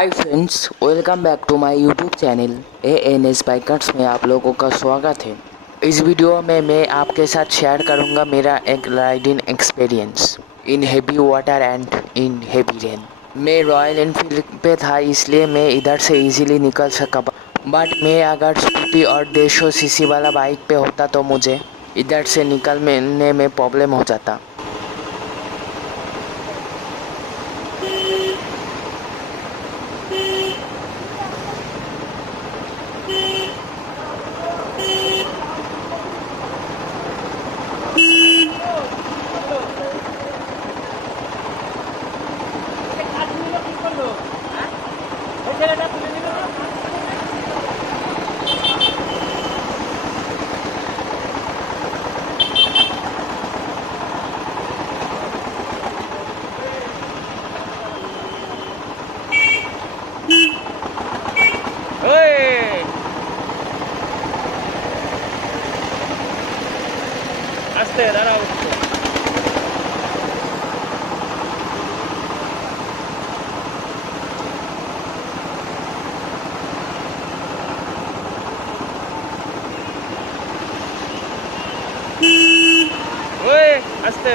Hi friends, welcome back to my YouTube channel ANS bikers में आप लोगों का स्वागत है। इस वीडियो में मैं आपके साथ शेयर करूंगा मेरा एक riding experience in heavy water and in heavy rain. मैं रॉयल एनफील्ड पे था, इसलिए मैं इधर से इजीली निकल सका, बट मैं अगर स्कूटी और 150 सीसी वाला बाइक पे होता तो मुझे इधर से निकलने में प्रॉब्लम हो जाता। আস্তে দাঁড়াও। ওই আস্তে।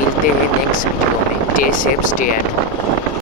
मिलते हैं नेक्स्ट वीडियो में। Stay safe, stay at home.